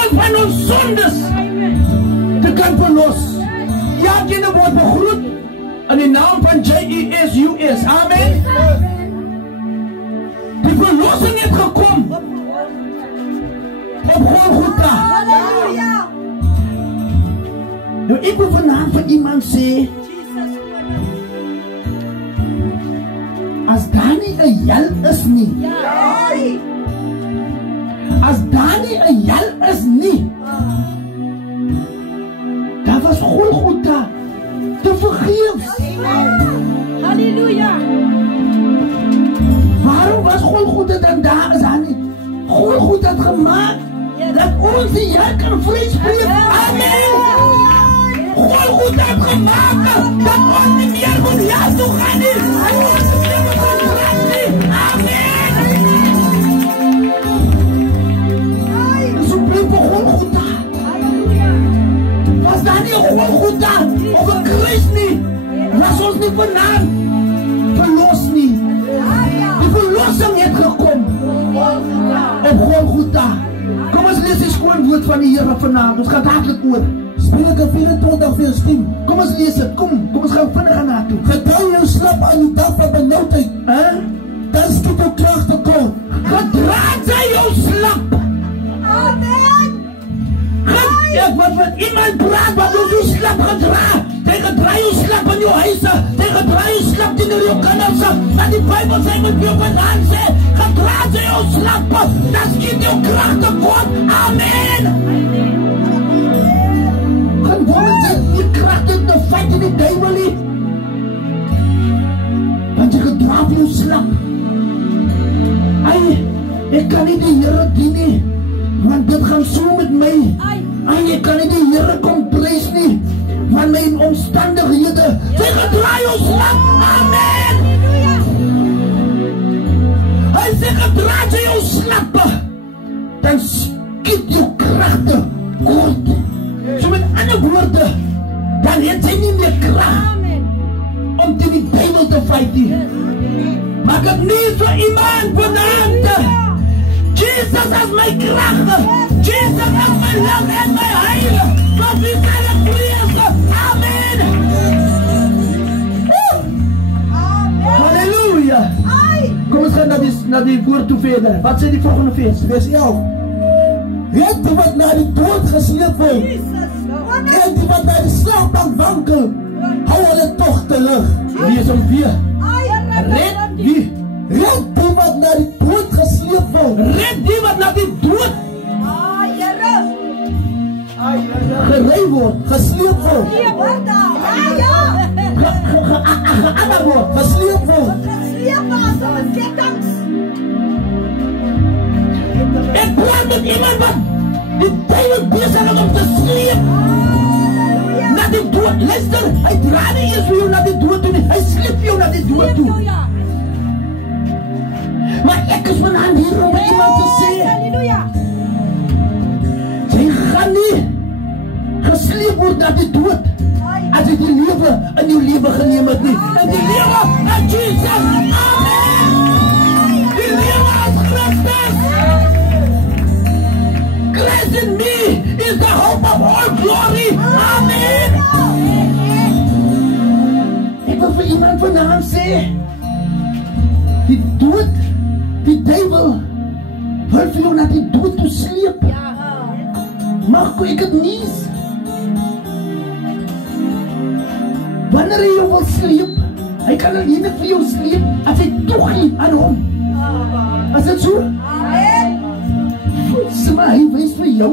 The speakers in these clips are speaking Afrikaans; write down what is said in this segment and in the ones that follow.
ons van ons sondes te kan verlos. Ja, kinderen word begroet in die naam van JESUS. Amen. Die verlossing het gekom op Golgotha. Nou, ek wil vanavond vir iemand sê, as daar nie 'n hel is nie, as daar nie 'n hel is nie, daar was Golgotha te vergeefs. Halleluja. Waarom was Golgotha dan daar is aan nie? Golgotha het gemaak dat ons die Heer kan vryspreek. Amen. Golgotha het gemaak dat ons nie meer moet hel toe gaan nie. Amen. Dis op plek van Golgotha. Was daar nie Golgotha of 'n kruis nie, was ons nie vanaand verlos nie. Die verlossing het gekom op Golgotha. Kom ons lees die skoon woord van die Here vanaand. Ons gaan dadelik oor Spreuke 24 vers 10. Kom ons lees dit. Kom ons gaan vinnig aan na toe. Gedra jou slap aan die dag van benoudheid. Dan skiet jou krag te kort. Gedra jou slap. Amen. Wat iemand praat wat ons slap gedra. Jy gedra jou slap in jou huise. Jy gedra jou slap in jou kinders. Maar die Bybel sê met jou vandaan sê, gedra jou slap. Dan skiet jou krag te kort. Amen. Kan woorden sê, die krag het te fight in die duivel nie. Want jy gedra jou slap. Ek kan nie die Here dien nie, want dit gaan so met my. Ek kan nie die Here kom prys nie, want my omstandighede. Jy gedra jou slap. Amen. Hy sê gedra jou slap, dan skiet jou kragte kort. So met ander woorde, dan het jy nie meer krag om teen die duivel te fight nie. Maak het nie vir iemand vanaand. Jesus is my krag. Jesus is my lamp en my heil. Wat wie kan ek vrees? Amen. Halleluja. Kom ons gaan na die woord toe verder. Wat sê die volgende vers? Vers 11. Red die wat na die dood gesleep word. En die wat na die slaapbank wankel, hou hulle toch terug. Lees hom weer. Red wie? Red die wat na die dood gesleep word. Red die wat na die dood gerei word, gesleep word. Geander word, gesleep word. Ek praat met iemand wat die duivel besig is om te sleep na die dood. Luister, hy dra nie eens vir jou na die dood toe nie. Hy sleep jou na die dood toe. Maar ek is vanavond hier om iemand te sê, jy gaan nie gesleep word na die dood as jy die lewe in jou lewe geneem het nie. En die lewe in Jesus. Amen. Die lewe is Christus. Christ in me is the hope of all glory. Amen. Ek wil vir iemand vanavond sê, die dood, die duivel wil vir jou na die dood toe sleep. Mag ek het nies. Wanneer hy jou wil sleep, hy kan alleen vir jou sleep as hy toegee aan hom. Is dit so? Sê maar, hy wees vir jou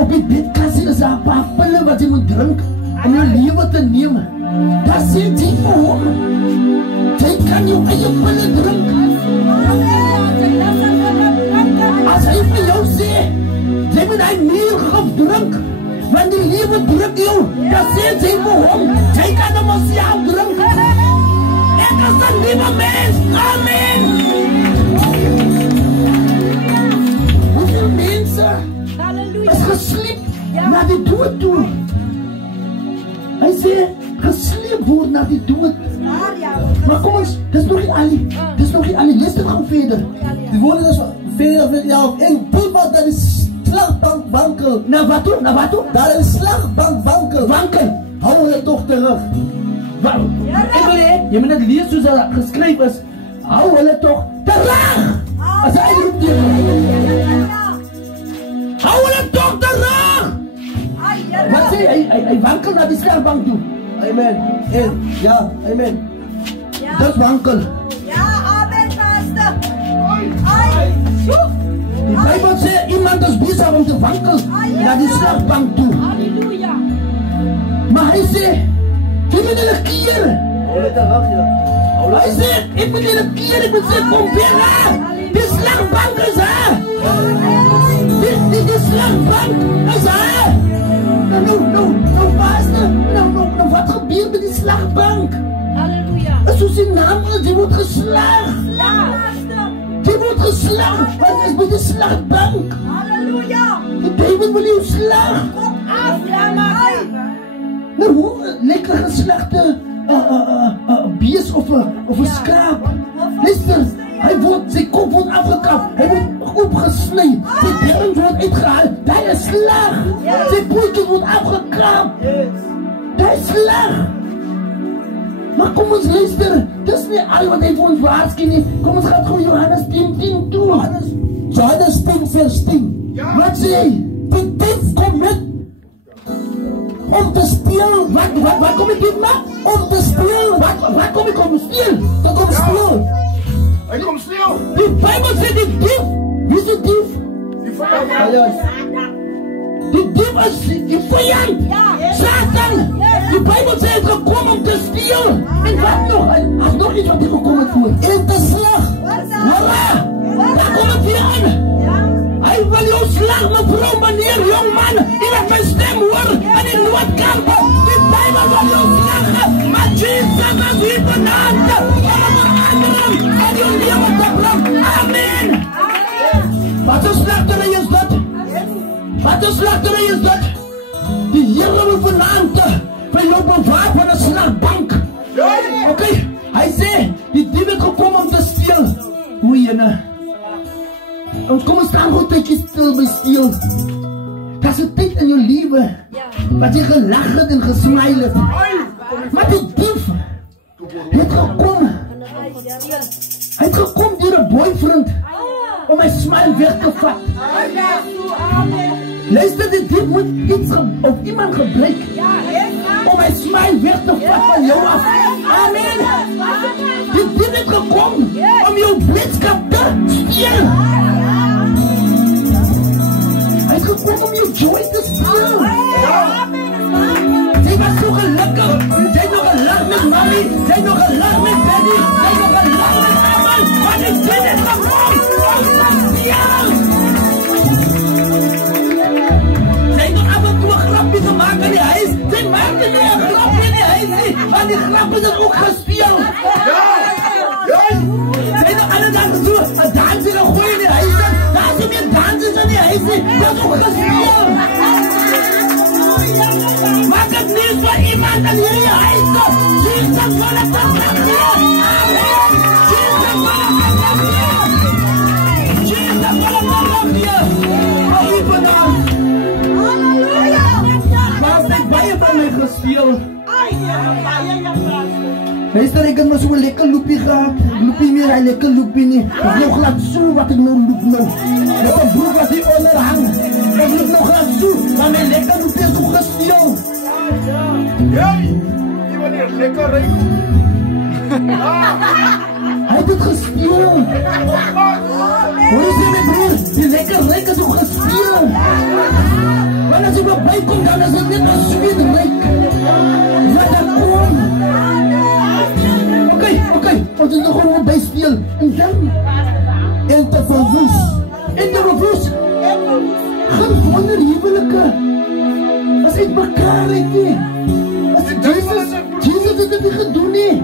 op die bedkassie is daar 'n paar pille wat jy moet drink om jou lewe te neem. Dat sê jy vir hom, jy kan jou eie pille drink. As hy vir jou sê, jy moet hy meer gif drink, want die lewe druk jou, dat sê jy vir hom, jy kan hom ons jou drink. Ek is 'n nieuwe mens. Amen. Hoeveel mense is gesleep na die dood toe? Hy sê, gesleep word na die dood. Maar kom ons, dis nog nie Ali. Dis nog nie Ali. Lees dit gou verder. Die woorde is verder, ja, en die wat na die slagbank wankel. Na wat toe? Daar een slagbank wankel. Hou hulle toch terug. Je moet het lezen zoals het geschreven is. Hou hulle toch terug. Als hij roept hier. Hou hulle toch terug. Wat zei hij wankel naar die slagbank toe. Amen. Ja, amen. Dat is wankel. Ja, amen, pastor. Die Bijbel zegt iemand is bezig om te wankelen naar die slagbank toe. Halleluja. Maar hij zegt, je moet een keer. Hij zegt, ik moet een keer, ik moet zeggen, kom weer aan. Die slagbank is aan. Die slagbank is aan. Nou, pastor. Nou, wat gebeurt met die slagbank? Halleluja. Zoals zijn naam is, die wordt geslagen. Die wordt geslagen. Wat is met de slagbank? Halleluja. Die Bijbel wil je slagen. Kom af, ja maar. Nou, hoe lekker geslachte beest of een schaap. Luister, zijn kop wordt afgekapt. Hij wordt opgesneden. Zijn darm wordt uitgehaald. Daar is slag. Zijn boeltje wordt afgekapt. Daar is slag. Maar kom eens luisteren. Dat is niet al wat hij voor ons waarschuwt. Kom eens gaat gewoon Johannes 10 toe. Johannes 10 vers 10. Wat zei hij? De dief komt met om te stelen. Wat kom ik doen, man? Om te stelen. Wat kom ik om te stelen? Dat komt stelen. Hij komt stil. Die Bijbel zegt die dief. Wie is die dief? Die vijand. Die dief is die vijand. Satan. Die Bijbel zegt hij is gekomen om te stelen. En wat nog? Hij had nog iets wat hij gekomen voor. In de slag. Voilà. Daar komt het weer aan. Hij wil jou slag, mevrouw, meneer, jongman. Die laat mijn stem horen. En in Noordkampen. Die Bijbel wil jou slagen. Maar Jesus is hier benauwd. En je leven te brengen. Amen. Wat een slachterij is dat? Wat een slachterij is dat? Die Heer wil vanavond van jou bewapen een slagbank. Oké, hij zei, die dief is gekomen om te stelen. Hoe je nou? En kom eens staan goed dat je stil bij stil. Dat is een tijd in je leven. Wat je gelachen en gesmijld. Maar die dief heeft gekomen. Hij is gekomen door een boyfriend. Om mijn smile weg te vatten. Luister, die dief moet iets of iemand gebruiken. Om mijn smile weg te vatten van jou af. Amen. Die dief is gekomen om jouw blijdschap te stelen. Hij is gekomen om jouw joy te stelen. Zij was zo gelukkig. Zij nog gelachen met mami. Zij nog gelachen met daddy. Zij nog gelachen met mama. Maar die dief is gekomen om te stelen. Zij nog af en toe een grapje gemaakt in die huis. Zij maakte niet een grapje in die huis. Maar die grapje is ook gesteld. Zij nog alle dagen zo een dans in een gooi in die huis. Daar zo meer dansen in die huis. Dat is ook gesteld. Maak het nieuws voor iemand in jullie huis. Jesus wil het verkrachten. Amen. Jesus wil het verkrachten. Jesus wil het verkrachten. Maar u vanavond. Waar zijn wij van mij gesteld? Luister, ik heb nog zo'n lekker loopie gehad. Loopie meer, hij lekker loopie niet. Ik nog laat zo wat ik nou loop nou. Met een broek wat die onderhangt. Ik loop nog laat zo. Maar mijn lekker loopie is ook gesteld. Jij, die wanneer lekker rijdt. Hij heeft het gesteld. Hoor je mijn broer? Die lekker rijk is ook gesteld. Maar als je erbij komt, dan is het net als Zweden rijk. Wat dan komt? Oké, want het is nog gewoon bij speel. En dan? En te verwoes. En te verwoes. Gaan wonder huwelijken. Als ik elkaar rijdt. Jezus heeft het niet gedaan, nee.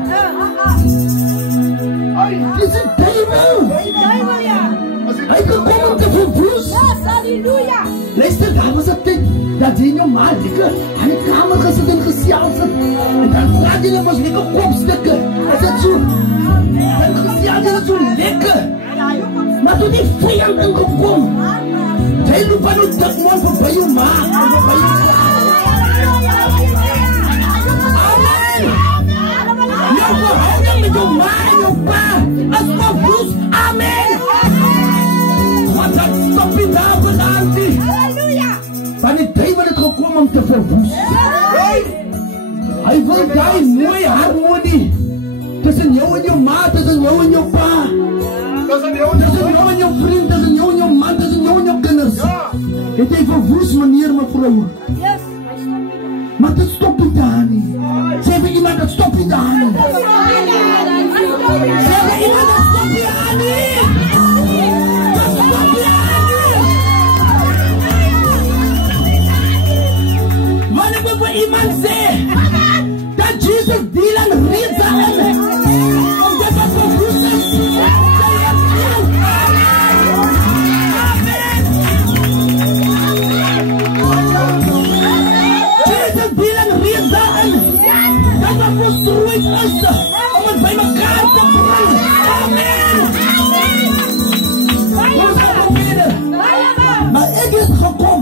Dit is een duivel. Hij is gekomen om te verwoes. Halleluja. Luister, daar was het tijd dat hij normaal lekker aan de kamer gezet en gesjouwd zit. En dan praat hij was lekker kopstukken. Hij zit zo. En gesjouwd is zo lekker. Maar toen die vijand ingekomen, Jy loop aan die tikmond voorbij jou maak. Voorbij jou klaar. Amen. Jou verhouding met jou ma en jou pa is verwoes. Amen. Want dat stop je daar vandaan nie. Want die duivel het gekom om te verwoes. Hy wil die mooie harmonie tussen jou en jou ma, tussen jou en jou pa, tussen jou en jou vriend, tussen jou en jou man, tussen jou en jou kinders. Het hy verwoes, meneer, mevrou. Maar dit stop nie daar nie. Sê vir iemand, dat stop nie daar nie. Sê vir iemand, dat stop nie daar nie. Dat stop nie daar nie. Wanneer we vir iemand sê, dat Jesus deel en reeds aan omdat dat verwoes is, sê jy jou. Amen. Jesus deel en reeds aan dat dat verstrooid is om het bij mekaar te brengen. Amen. Ons gaan gebeden. Maar ek het gekom.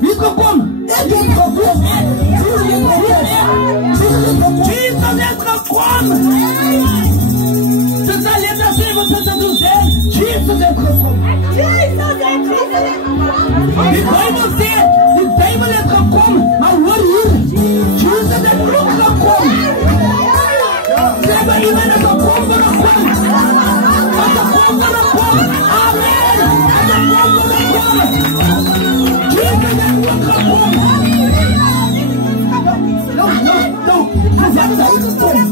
Wie het gekom? Ek het gekom. Jesus is gekomen. Dit alleen dat ze wat ze doen zijn. Jesus is gekomen. Die Bijbel zegt, die Bijbel is gekomen. Maar hoor hier, Jesus is ook gekomen. Ze hebben iemand is gekomen voor een kom. Is gekomen voor een kom. Amen. Is gekomen voor een kom. Jesus is ook gekomen.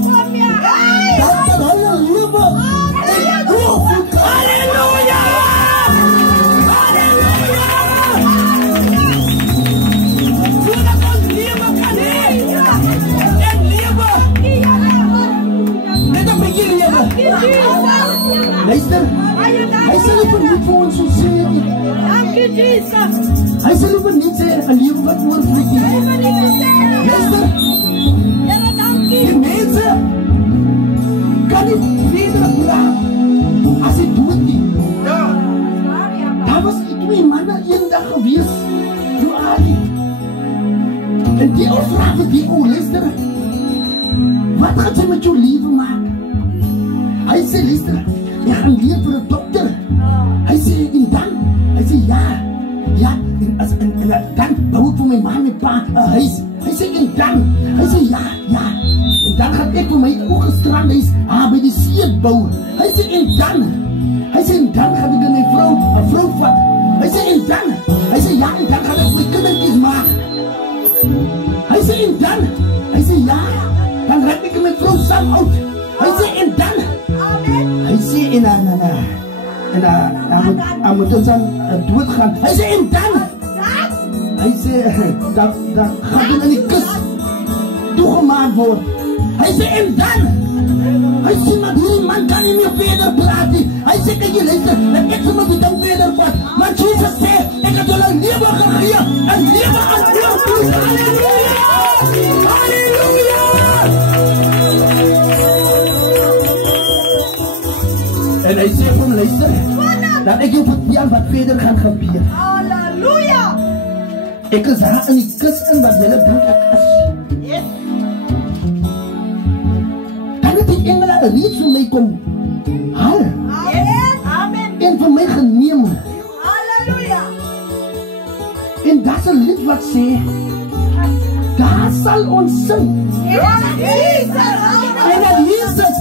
Luister, hy sal nie verniet vir ons so sê nie. Dankie Jesus. Hy sal nie verniet sê, 'n lewe wat oorvloei nie. Luister, die mense kan nie verder praat as hy dood nie. Daar was twee manne eendag gewees, toe Ali. En die ou vraag vir die ou, luister, wat gaan sy met jou lewe maak? Hy sê, luister, jy gaan leer vir 'n dokter. Hy sê, en dan? Hy sê, ja, en dan bou ek vir my ma en my pa 'n huis. Hy sê, en dan? Hy sê, ja, en dan gaan ek vir my ook gestrand huis by die see bou. Hy sê, en dan? Hy sê, en dan gaan ek my vrou 'n vrou vat. Hy sê, en dan? Hy sê, ja, en dan gaan ek my kindertjies maak. Hy sê, en dan? Hy sê, ja, dan raak ek my vrou saam oud. Hy sê, en dan? Hy sê, en dan moet ons dan dood gaan. Hy sê, en dan? Hy sê, dan gaan dit in die kus toegemaak word. Hy sê, en dan? Hy sê, maar die man kan nie meer verder praat nie. Hy sê, kan jy luister, dat ek sommer die ding verder vat. Maar Jesus sê, ek het julle 'n lewe gegee, 'n lewe aan oorvloei. Halleluja! Halleluja! En hy sê van luister, dat ek jou vertel wat verder gaan gebeur. Halleluja! Ek is daar in die kus in wat julle dink ek is. Dan het die engele reeds vir my kom haal. Amen. En vir my geneem. Halleluja! En dat is 'n lied wat sê, daar sal ons sing. En dat Jesus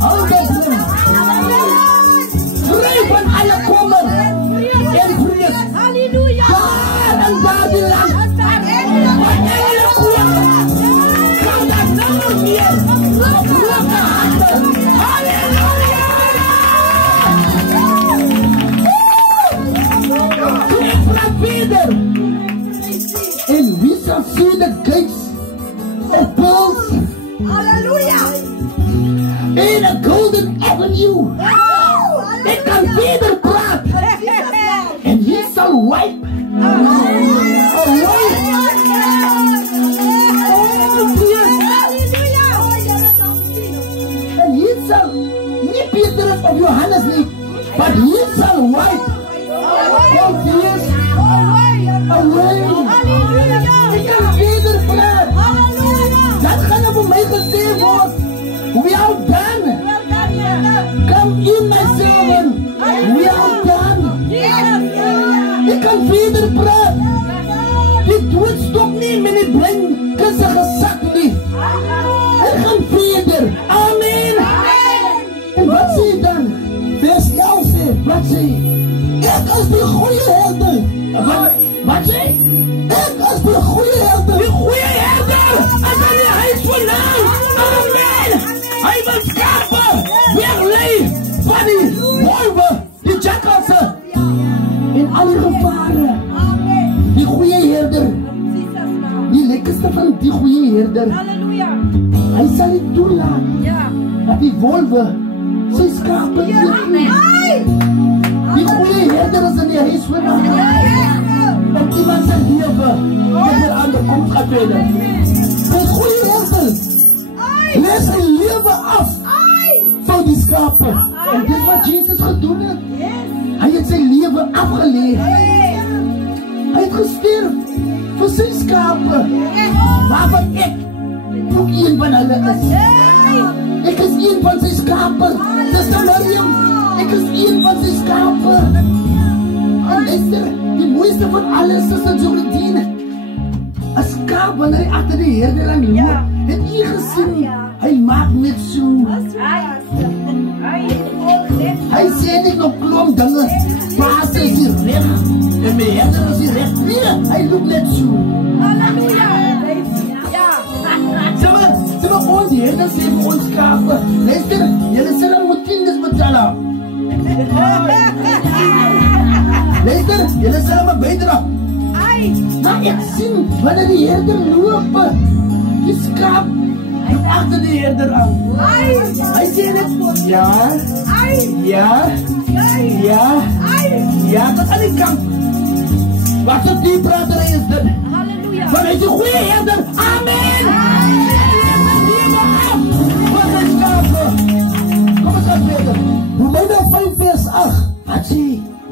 altyd sing. Vry van alle kommer en vrees. Halleluja! Daar in daardie land. Wat engele koor. Kan dat nou meer. Gebroke harte. Halleluja! Toen ek praat verder. And we shall see the gates of pearls. Halleluja! In a golden avenue. Ek kan verder praat. And he shall wipe away all tears. And he shall, nie Petrus of Johannes nie, but he shall wipe all tears bring kussige sak nie. Hy gaan verder. Amen. En wat sê hy dan? Vers 11 sê, wat sê hy? Ek is die goeie herder. Wat sê hy? Ek is die goeie herder. Die goeie herder is in die huis vandaan. Amen. Hy wil skape weglei van die wolwe, die jakkalse en al die gevare. Die goeie herder. Die lekkerste van die goeie herder. Hy sal nie toelaat dat die wolwe sy skape eet nie. Die goeie herder is in die huis vandaan. Op iemand sy lewe teenoor ander kom gaat verder. Die goeie herder lees sy lewe af van die skape. En dit is wat Jesus gedoen het. Hy het sy lewe afgeleeg. Hy het gesterf vir sy skape. Waarvan ek ook een van hulle is. Ek is een van sy skape. Dis die Miriam. Ek is een van sy skape. En luister, die mooiste van alles is dat so gedien. As skaap wanneer hy achter die herder aan loop, het jy gesien, hy maak net so. Hy sê net nog klomp dinge, paas is die recht, en my herder is die recht. Nee, hy loop net so. Sê maar ons herder sê vir ons skape, luister, jylle sê dan moet tiendes betalen. Luister, jylle sê dan maar bijdra. Maar ek sien, wanneer die herder loop, die skaap loop achter die herder aan. Hy sê net, ja, tot aan die kant. Wat so die praterij is dit? Want hy is die goeie herder, amen! Lewe af, wat hy skape. Kom ons gaan verder. Romeine 5 vers 8, wat sê?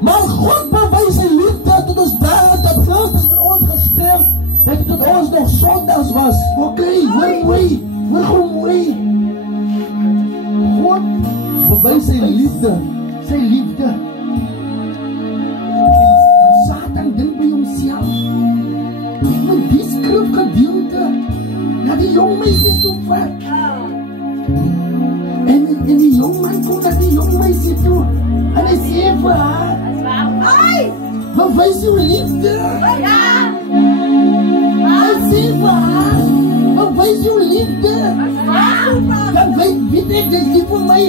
Maar God bewys sy liefde tot ons daarom dat Christus vir ons gesterf, dat hy tot ons nog sondags was. Oké, hoor mooi. God bewys sy liefde. Satan dink by homself. Ek moet die skrifgedeelte na die jong meisies toe vat. En die jong man kom na die jong meisie toe. En hy sê vir haar, bewys jou liefde. Hy sê vir haar, bewys jou liefde. Dan weet ek, dis lief vir my.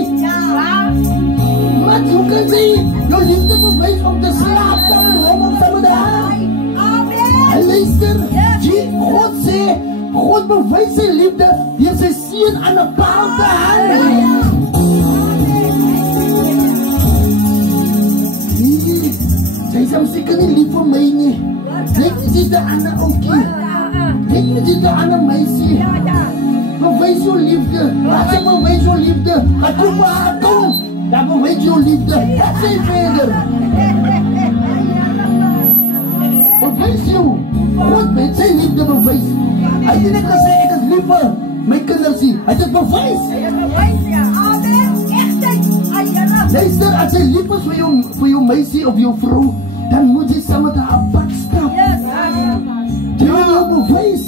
Maar hoe kan sy jou liefde bewys om te slaap dan en hom om te bedaar? En luister, God sê, God bewys sy liefde deur sy seun aan 'n paal te hang. Sy is seker nie lief vir my nie. Lyk nie dit 'n ander oukie. Lyk nie dit 'n ander meisie. Bewys jou liefde. Wat sê bewys jou liefde? Wat kom maar toe? Dan bewys jou liefde. Wat sê verder? Bewys jou. God met sy liefde bewys. Hy het net gesê ek is lief vir my kinders nie. Hy het bewys. Luister, as jy lief is vir jou meisie of jou vrou, dan moet jy saam met haar pad stap. Jy moet jou bewys.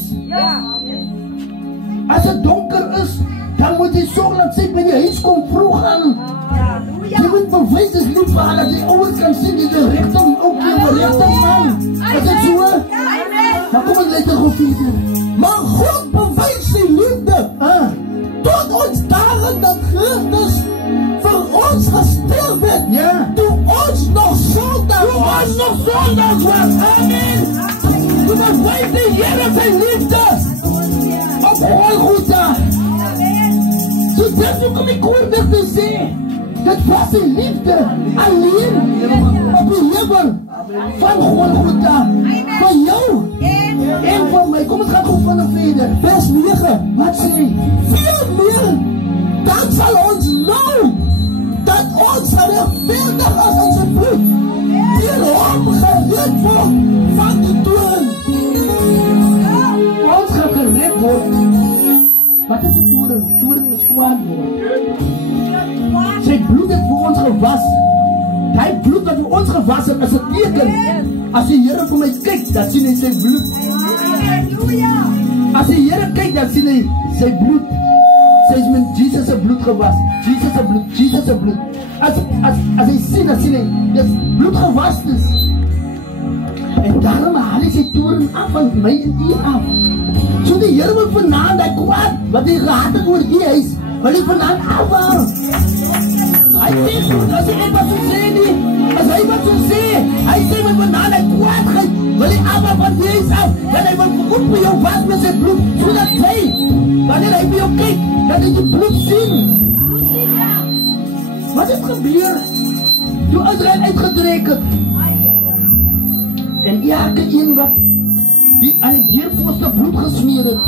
As het donker is, dan moet jy sorg dat sy by die huis kom vroeg aan. Jy moet bewys is lief vir haar, dat die ouers kan sien, die rechte ook die rechte man. Is het so? Maar kom ons lekker goed verder. Maar God bewys sy liefde tot ons dagen dat Christus vir ons gesterf het. Toe ons nog sondag was. Amen. Toe bewys die Here sy liefde op Golgotha. So dit ook om die koordig te sê, dit was sy liefde alleen op die lewe van Golgotha. Van jou en van my. Kom ons gaan goed van die verder. Vers 9, wat sê? Veel meer, dan sal ons nou dat ons gerechtvaardig is in sy bloed, deur hom gered word van die toorn. Ons gaan gered word. Wat is die toorn? Toorn is kwaad word. Sy bloed het vir ons gewas. Die bloed wat vir ons gewas het, is 'n teken. As die Here vir my kyk, dan sien hy sy bloed. As die Here kyk, dan sien hy sy bloed. Sy is met Jesus se bloed gewas. Jesus se bloed, Jesus se bloed. As hy sien, dan sien hy, dis bloed gewas is. En daarom haal hy sy toren af van my en u af. So die Here wil vanaand hy kwaad, wat hy gehad het oor die huis, wil hy vanaand afhaal. Hy sê, as hy net wat so sê nie, as hy wat so sê, hy sê met vanaand hy kwaadheid, wil hy afhaal van die huis af, en hy wil ook by jou was met sy bloed, sodat hy, wanneer hy by jou kyk, dat hy die bloed sien. Wat het gebeur? Toe Israel uitgetrek het, en elke een wat die aan die deurposte bloed gesmeer het,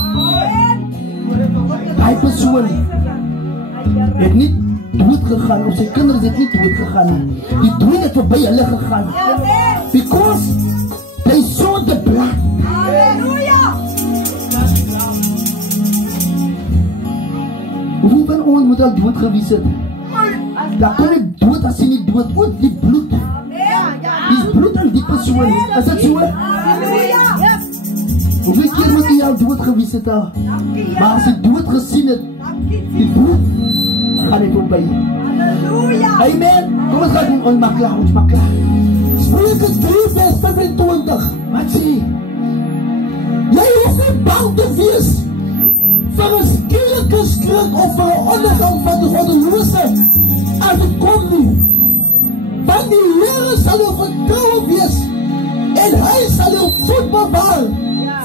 die persoon het nie dood gegaan, of sy kinders het nie dood gegaan nie. Die dood het voorbij hulle gegaan. Because they saw the blood. Hoeveel van ons moet al dood gewees het? Daar kon nie dood as jy nie dood, ook die bloed. Die bloed aan die persoon, is dat so? Hoeveel keer moet jy al dood gewees het al? Maar as jy dood gesien het, die bloed gaan nie voorbij. Amen. Kom ons gaan doen, ons maak klaar. Spreuke 3 vers 25. Wat sê? Jy hoef nie bang te wees vir 'n skielike skrik of vir 'n ondergang van die goddelose as dit kom nie. Want die Here sal jou vertroue wees en hy sal jou voet bewaar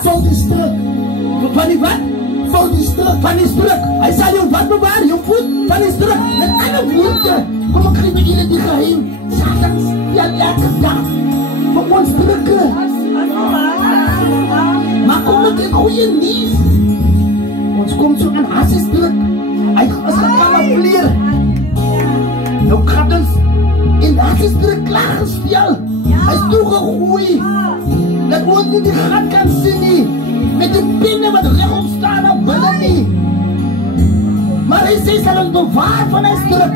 van die struik. Van die wat? Van die struik. Van die struik. Hy sal jou wat bewaar? Jou voet van die struik. Met ander woorde, kom ek geef met julle die geheim. Satan speel elke dag vir ons drukke. Maar kom met die goeie nuus. Ons kom so in Hasses druk. Hy is gekamafleer. Nou gaat ons in Hasses druk klaar gespeel. Hy is toegegooi. Dat ons nie die gat kan sien nie. Met die pinne wat rechtop staan op binnen nie. Maar hy sê sal ons bewaar van hy druk.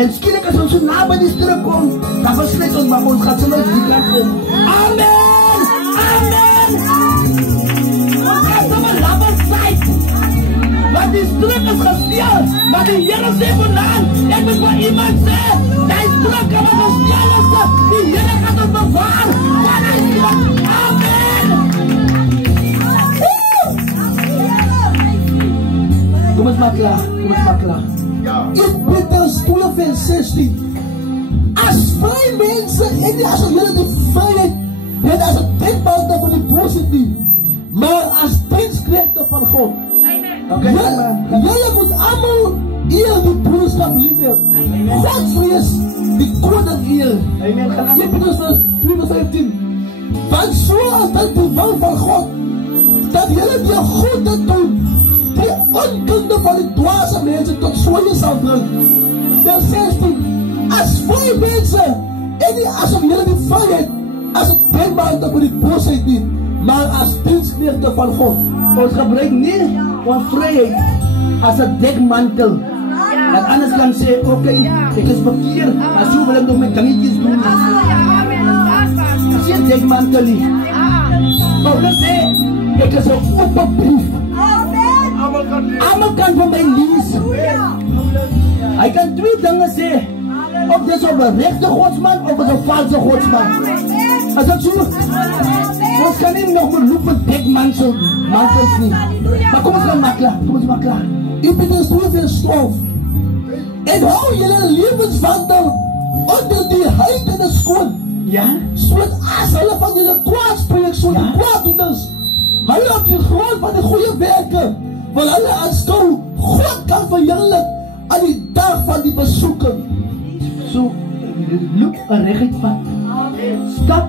En skielik as ons so na by die druk kom, dan versluit ons, maar ons gaat so nou die kant om. Amen! Amen! Want die struk is gesteel, maar die Here sê vandaan, ek moet vir iemand sê, die struk kan ons gesteel is, die Here gaat ons bewaar, van die struk, amen! Kom ons maak klaar. 1 Petrus 2 vers 16. As vry mense, en nie as julle die vryheid, en as het denkbaarde van die positief, maar as dienstknechte van God. Okay, julle moet allemaal eer die broederskap liefheb. God vrees die koning eer. Amen. 1 Petrus 2 vers 15. Want so as dit die wil van God, dat julle die goede doen, die onkunde van die dwaase mense tot soeie sal bring. Vers 16. As vry mense, en nie asom julle die vryheid, as het denkbaarde van die boosheid nie, maar as dienstknechte van God. Ons gebruik nie ons vryheid as een dekmantel. Dat anders kan sê, oké, ek is verkeerd, maar so wil ek nog met dingetjies doen. As jy een dekmantel nie. Paulus sê, ek is een open brief. Almal kan van my lees. Hy kan twee dinge sê, of dit is op een rechte godsman, of dit is een valse godsman. As dat so? Ons kan nie nog meer loop met dekmantels nie. Maar kom ons gaan maak klaar. 1 Petrus 2 vers 12. En hou julle lewenswandel onder die heidene skoon. Ja? Sodat as hulle van julle kwaad spreek, so die kwaaddoeners, hulle op die grond van die goeie werke, wil hulle aanskou, God kan verheerlik aan die dag van die besoeking. So, loop een reguit pad. Stap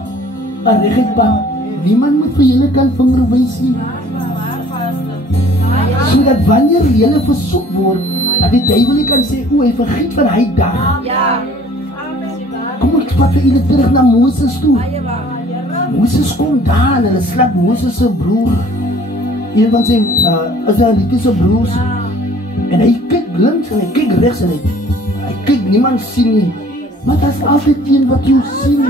een reguit pad. Niemand moet vir julle kan vingerwys nie. So dat wanneer julle versoek word, dat die duivel nie kan sê, o, hy vergiet van hy dag. Kom ek vat vir julle terug na Moses toe. Moses kom daar en hulle slap Moses se broer. Een van sy Israelitiese broers. En hy kyk links en hy kyk rechts en hy kyk, niemand sien nie. Maar dat is altyd een wat jy sien.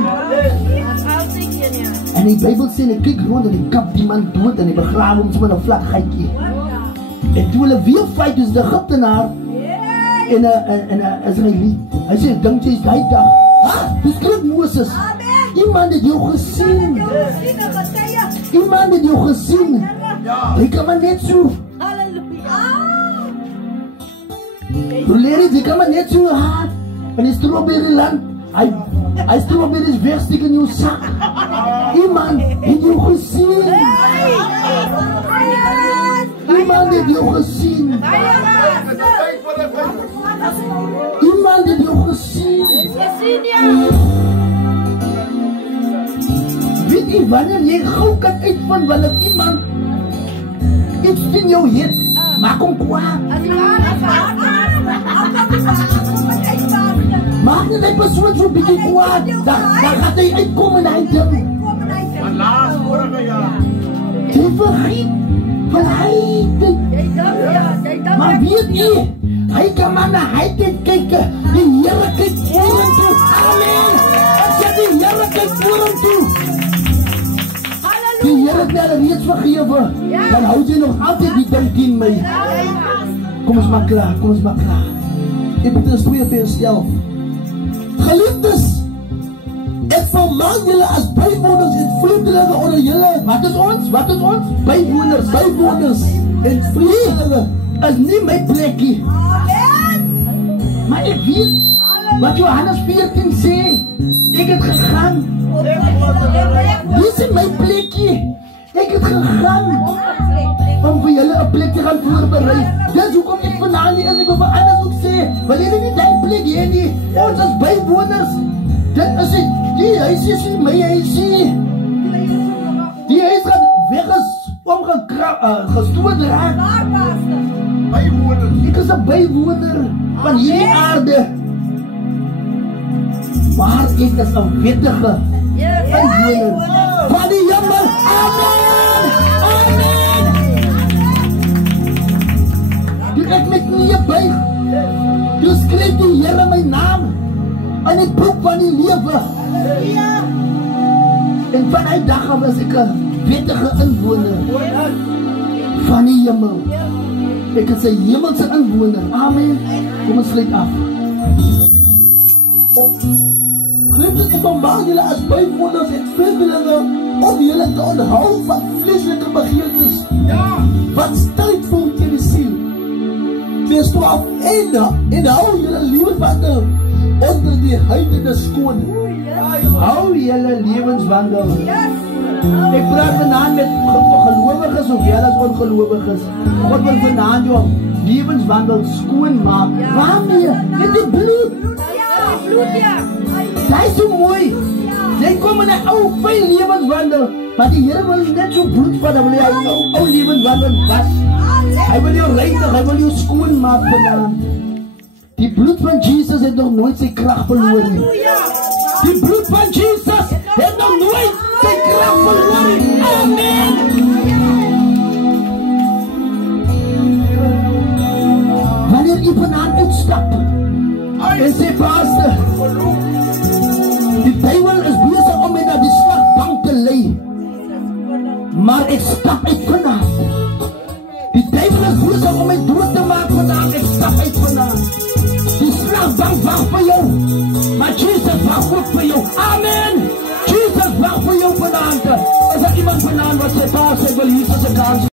En die Bijbel sê, hy kyk rond en hy kap die man dood en hy begrawe hom sommer 'n vlak gatjie. En toe hulle weer fight, is die Egiptenaar en 'n Israeliet. Hy sê, dink jy is die dag? Dis groot Moses. Iemand het jou gesien. Iemand het jou gesien. Hy kan maar net so. Rolerie, jy kan maar net so hard. En die strawberry land, hy strawberries wegstik in jou sak. Iemand het jou gesien. Iemand het jou gesien. Iemand het jou gesien. Weet jy, wanneer jy gauw kan uitvind wanneer iemand iets in jou het, maak hom kwaad. Maak net die persoon so bietjie kwaad, dan gaat hy uitkom en hy ding. Maar laas vorige jaar. Jy vergiet, van hy dit. Maar weet jy, hy kan maar na hy dit kyk, die Here kyk vorentoe. Amen. Ek sê die Here kyk vorentoe. Die Here het my reeds vergewe, dan hou jy nog altyd die ding teen my. Kom ons maak klaar, kom ons maak klaar. Efesiërs 2 vers 11. Geliefdes, ek vermaan julle as bywoners en vreemdelinge onder julle. Wat is ons? Wat is ons? Bywoners, bywoners en vreemdelinge is nie my plekkie. Maar ek weet wat Johannes 14 sê. Ek het gegaan. Dis in my plekkie. Ek het gegaan om vir julle 'n plek te gaan voorberei. Dis hoekom ek vanaand hier is. Ek wil vir anders ook sê, wil julle nie die plek hier nie. Ons as bywoners, dit is die huis is nie my huisie. Die huis gaan gestoot raak. Bywoners. Ek is 'n bywoner van hierdie aarde. Maar ek is 'n wettige bywoner van die hemel. Amen. Amen. Toe ek met knieë buig, toe skryf die Here my naam in die boek van die lewe. En van die dag af was ek 'n wettige inwoner van die hemel. Ek is 'n hemelse inwoner. Amen. Kom ons sluit af. Geliefdes, ek vermaan julle as bywoners en vreemdelinge om julle te onthou van vleeslike begeertes. Wat stryd voel teen die siel. Vers 12. En hou julle lewenswandel onder die heidene skoon. Hou julle lewenswandel. Ek praat vanaand met gelowiges sowel as ongelowiges. God wil vanaand jou lewenswandel skoon maak. Waarmee? Met die bloed. Dit is so mooi. Jy kom in 'n ou fyn lewenswandel, maar die Here wil net so bloed van hom, hy ou lewenswandel was. Hy wil jou reinig, hy wil jou skoon maak vanaand. Die bloed van Jesus het nog nooit sy krag verloor nie. Die bloed van Jesus het nog nooit sy krag verloor nie. Amen. Wanneer jy vanaand uitstap en sê, Pastor, die duiwel is besig om my na die slagbank te lei, maar ek stap uit vanaand. Die duiwel is besig om my dood te maak vanaand, ek stap uit vanaand. Die slagbank wag vir jou, maar Jesus wag ook vir jou. Amen. Jesus wag vir jou vanaand. Is daar iemand vanaand wat sê, Pastor, ek wil Jesus 'n kans